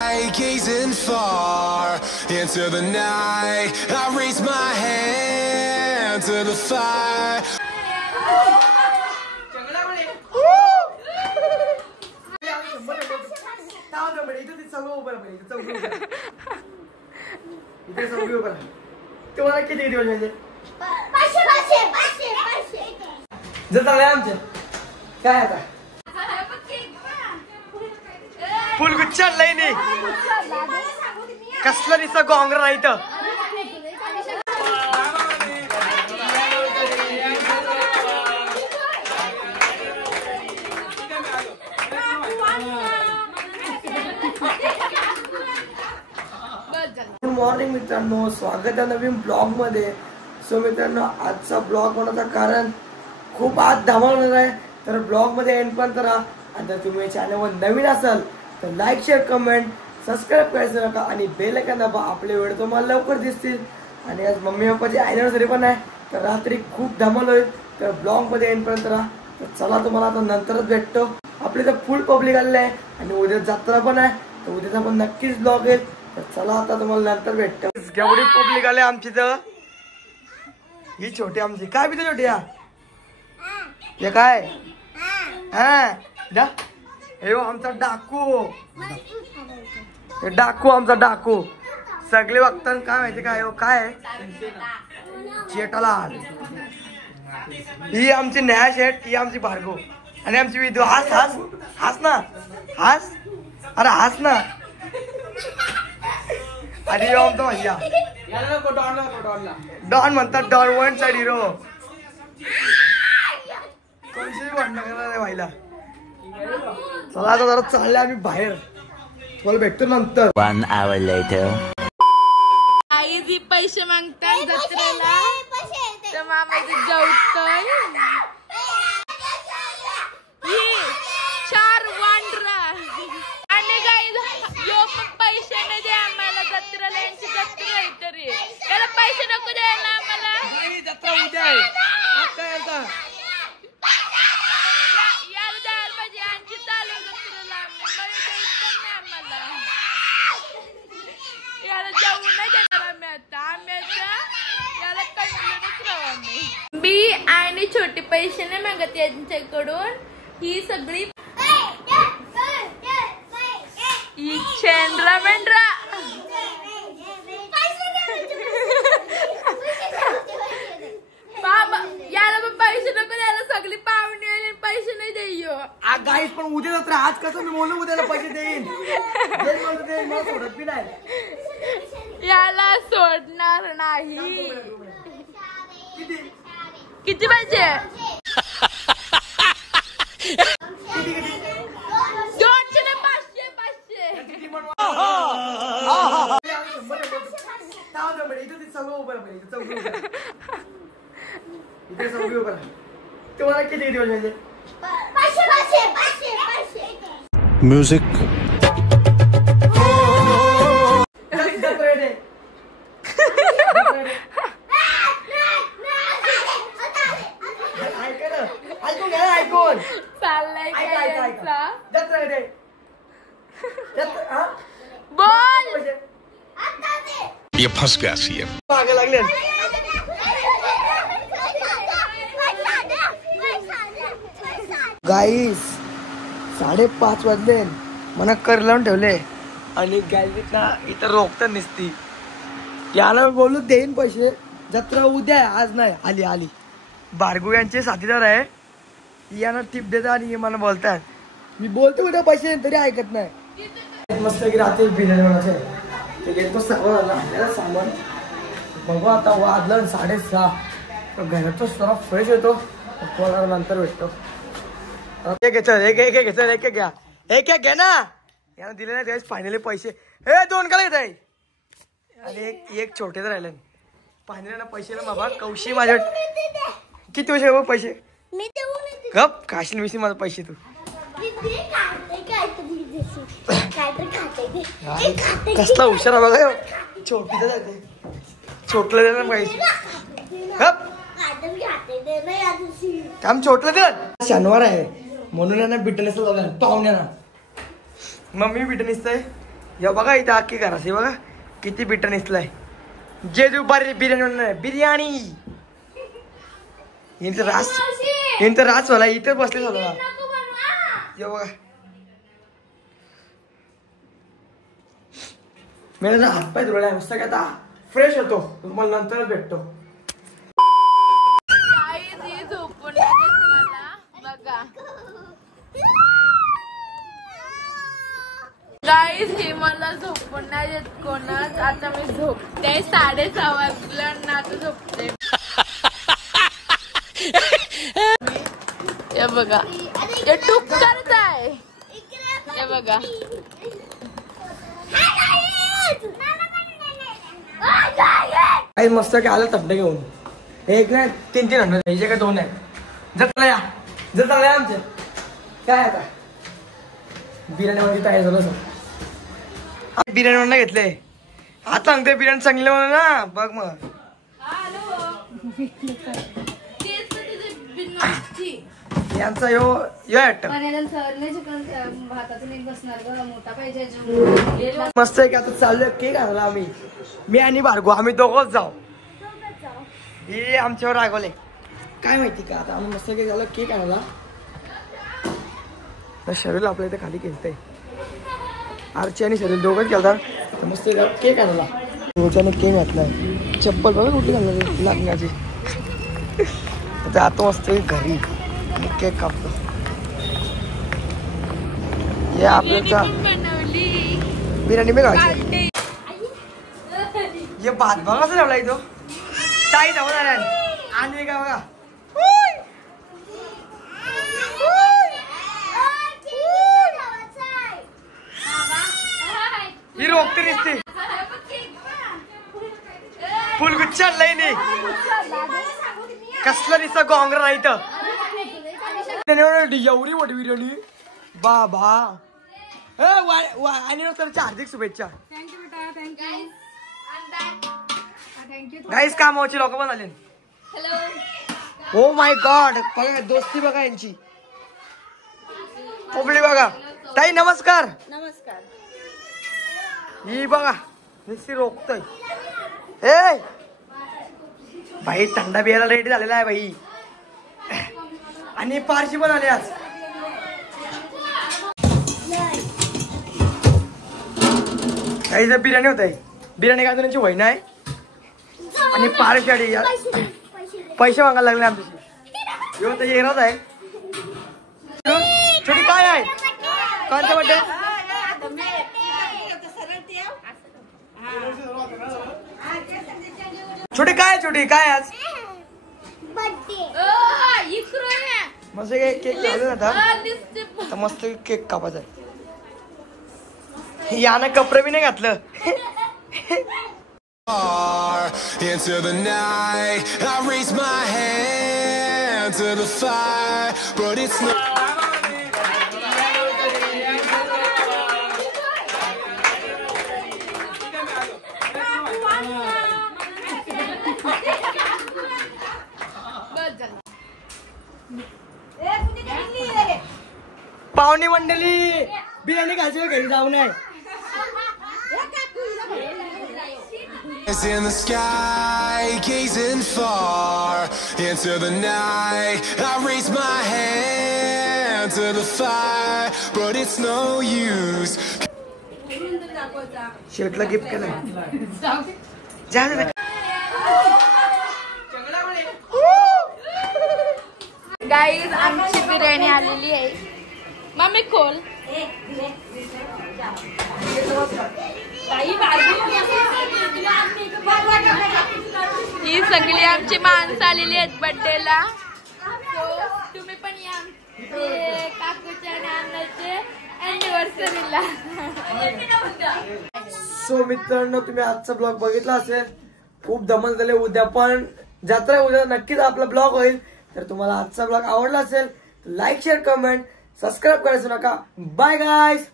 Gazing far into the night, I raise my hand to the fire. तुम्हाला किती दिवस म्हणजे जर चांगले आमचे काय आता फुल गुच्छा लई नाही कसला दिसत गोंगरा नाही तर गुड मॉर्निंग मित्रांनो, स्वागत आहे नवीन ब्लॉग मध्ये. सो मित्रांनो, आजचा ब्लॉग होण्याचं कारण खूप आज धमाल होणार आहे. तर ब्लॉग मध्ये एंड पण करा. आणि जर तुम्ही चॅनलवर नवीन असाल तर लाईक शेअर कमेंट सबस्क्राईब करायचं नका आणि बेल आयकॉन दाबा. आपले व्हिडिओ तुम्हाला लवकर दिसतील. आणि आज मम्मी पप्पाची अॅनिव्हर्सरी पण आहे तर रात्री खूप धमाल होईल. तर ब्लॉग मध्ये एंड पण करा. तर चला तुम्हाला आता नंतरच भेटतो. आपली तर फुल पब्लिक आलेली आहे आणि उद्या जत्रा पण आहे तर उद्याचा पण नक्कीच ब्लॉग येईल. तर चला आता तुम्हाला नंतर भेटतो. एवढी पब्लिक आले आमची तर ही छोटी आमची काय बी छोटी हे काय हा हे आमचा डाकू हे डाकू आमचा डाकू सगळे बघतात काय माहिती काय हो काय जेठालाल. ही आमची न्याय शेठ ही आमची भार्गव आणि आमची विधू. हास हास हास ना हास अरे हास ना. आणि आमचा भैया डॉन म्हणतात डॉन वन साइड हिरो. कोणची भांडण करणार व्हायला. चला आता जरा चालले आम्ही बाहेर. तुम्हाला भेटतो नंतर. 1 hour later. आई जी पैसे मागतात जत्रेला तर मामाची जेवतोय. ही 4 वांडरा आणि गाई यो पण पैसे नाही दे आम्हाला जत्रेला. यांची जत्रा आहे तरी त्याला पैसे नको द्यायला आम्हाला. जत्रा उद्या आहे आता याला द्यायला पाहिजे. यांची चालू जत्रेला आम्हाला याला जाऊ नाही देणार आम्ही आता. आम्ही आता याला कंटिन्यूच राहू आम्ही. मी आणि छोटे पैसे नाही मागत यांच्याकडून. ही सगळी चेंद्रा मेंढरा बाबा याला पण पैसे नको द्यायला. सगळी पाहुणे आले पैसे नाही देईयो. गाईस पण उद्या जत्रा आज कसं मी बोलू उद्याला पैसे देईन. मला सोडत बी नाही. याला सोडणार नाही. किती पाहिजे 200 नाही 500 तुम्हाला किती दिवस म्हणजे Music. ऐकून चाललाय जत्रा बोल. ये फंस गया सीएम. मागे लागले. गाईस 5:30 वाजले. मला कर लावून ठेवले आणि गॅलरीत ना इथं रोखतात नसती. याला बोलू देईन पैसे. जत्रा उद्या आहे आज नाही. आली भार्गव यांचे साथीदार आहे. यांना टिप देतात आणि मला बोलतात. मी बोलतो उद्या पैसे तरी ऐकत नाही. मस्त की रात्री बिर्याणी बनायचे ते घेतो सगळं आपल्याला सामान. बघू आता वाजलं 6:30. घरात जरा फ्रेश येतो. नंतर भेटतो. एक घ्या ना. यानं दिले नाही त्यावेळेस फायनली पैसे. हे 2 का येत आहे आणि एक छोटे तर राहिले. फायनली ना पैसे ना बाबा कौशी माझ्या किती पैसे बाबा पैसे गप खाशील मिशी माझे पैसे तू. कसला हुशार बघा. छोटी तर जाते छोटलं दे ना पैसे. गप काम छोटलं दे. शनिवार आहे म्हणून यांना बिटनेसला लावला पाहुण्याना. मम्मी बिटनेस आहे या बघा इथं अख्खी घराची बघा किती बिटा निसलाय. जे दुपारी बिर्याणी बिर्याणी यांचं रास होला इथं बसले झालं. या बघा मी हातपाय धुळला मस्त काय आता फ्रेश होतो. तुम्हाला नंतर भेटतो. गाईस हे मला झोपून नाही येत कोणाच. आता मी झोपते 6:30 वाजलं ना आता झोपते. हे बघा हे टूक करताय. हे बघा काही मस्त काय आलं तपडे घेऊन. एक नाही 3-3 आणलं याचे काय 2 आहेत. जर चाललंय आमचे काय आता बिर्याणी मध्ये तयार झालं सर. बिर्याणी म्हणून घेतले आता सांगते बिर्याणी चांगली म्हणून ना बघ मग. यांचा यो मस्त आहे की आता चाललोय केक आणला आम्ही. मी आणि भार्गव आम्ही दोघंच जाऊ. हे आमच्यावर रागवले काय माहिती का. आता आम्ही मस्त केक झालं केक आणला. शरीर आपल्या इथे खाली केलतंय. आरची आणि शरीर दोघंच गेलतात. मस्त केक आणला. रोजाने केक घातलाय. चप्पल बघा कुठली घालणार लागण्याची. आता मस्त घरी केक कापतो. हे आपल्याला बिर्याणी मी घालते. हे भात बघा कसं लावला इथं ताई जाऊन आणि का बघा ही रोखते दिसते फुलगुच्छा लई नाही कसला दिसता गोंगरा नाही तर एवढी मोठी बिर्याणी बाबा. आणि हार्दिक शुभेच्छा. गाईस कामावरची लोक पण आले. ओ माय गॉड बघा दोस्ती बघा यांची पब्लिक बघा. ताई नमस्कार. नमस्कार. ही बघा नुसती रोखतोय. ए भाई थंडा बियाला रेडी झालेला आहे भाई. आणि पारशी पण आले आज. काही जर बिर्याणी होत आहे. बिर्याणी काय त्यांची वहिनी आहे आणि पारशी पैसे मागायला लागले आमच्याशी. येऊ तर येणार आहे. छोटी काय आहे कोणत्या बड्डे छोटी काय आज मस्त केक झालं ना आता मस्त केक कापायचा. यानं कपडे बी नाही घातलं. Into the night, I raise my hand to the fire, but it's not. पाहुणे मंडळी बिर्याणी खायची घरी जाऊ नये. In the sky, gazing far into the night, I raise my hand to the fire, but it's no use. शेटला gift केलं. Guys आमची बिर्याणी आलेली आहे. मम्मी खोल. ही सगळी आमची माणसं आलेली आहेत बर्थडेला. तुम्ही पण या काकूच्या आणि अण्णाच्या अॅनिव्हर्सरीला. सो मित्रांनो तुम्ही आजचा ब्लॉग बघितला असेल. खूप धमाल झाले. उद्या पण जत्रा उद्या नक्कीच आपला ब्लॉग होईल. तर तुम्हाला आजचा ब्लॉग आवडला असेल तर लाईक शेअर कमेंट सबस्क्राईब करायचं नका. Bye guys.